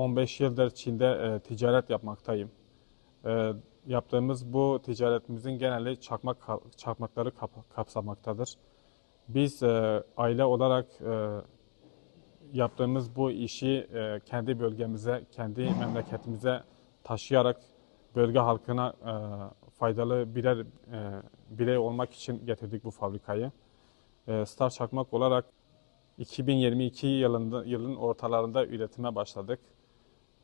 15 yıldır Çin'de e, ticaret yapmaktayım. E, yaptığımız bu ticaretimizin geneli çakmak çakmakları kap- kapsamaktadır. Biz e, aile olarak yaptığımız bu işi kendi bölgemize, kendi memleketimize taşıyarak bölge halkına faydalı birer birey olmak için getirdik bu fabrikayı. Star Çakmak olarak 2022 yılında yılın ortalarında üretime başladık.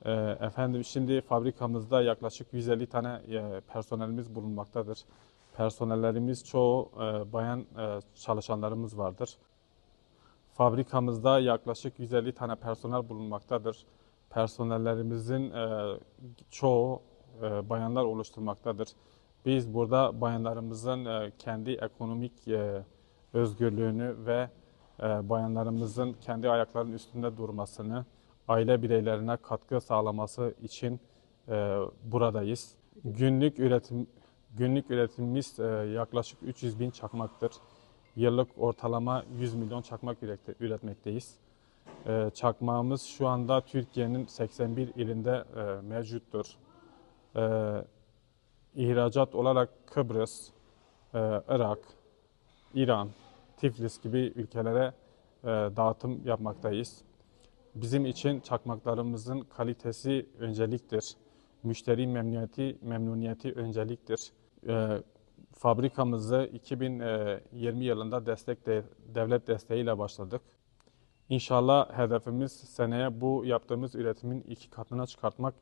E, efendim şimdi fabrikamızda yaklaşık 150 tane e, personelimiz bulunmaktadır. Personellerimiz çoğu e, bayan e, çalışanlarımız vardır. Fabrikamızda yaklaşık 150 tane personel bulunmaktadır. Personellerimizin çoğu bayanlar oluşturmaktadır. Biz burada bayanlarımızın kendi ekonomik özgürlüğünü ve bayanlarımızın kendi ayaklarının üstünde durmasını, aile bireylerine katkı sağlaması için e, buradayız. Günlük üretim günlük üretimimiz e, yaklaşık 300 bin çakmaktır. Yıllık ortalama 100 milyon çakmak üret- üretmekteyiz. E, çakmağımız şu anda Türkiye'nin 81 ilinde e, mevcuttur. E, ihracat olarak Kıbrıs, e, Irak, İran, Tiflis gibi ülkelere e, dağıtım yapmaktayız. Bizim için çakmaklarımızın kalitesi önceliktir. Müşteri memnuniyeti memnuniyeti önceliktir. E, fabrikamızı 2020 yılında destek de, devlet desteğiyle başladık. İnşallah hedefimiz seneye bu yaptığımız üretimin iki katına çıkartmak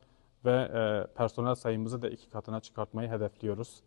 ve e, personel sayımızı da iki katına çıkartmayı hedefliyoruz.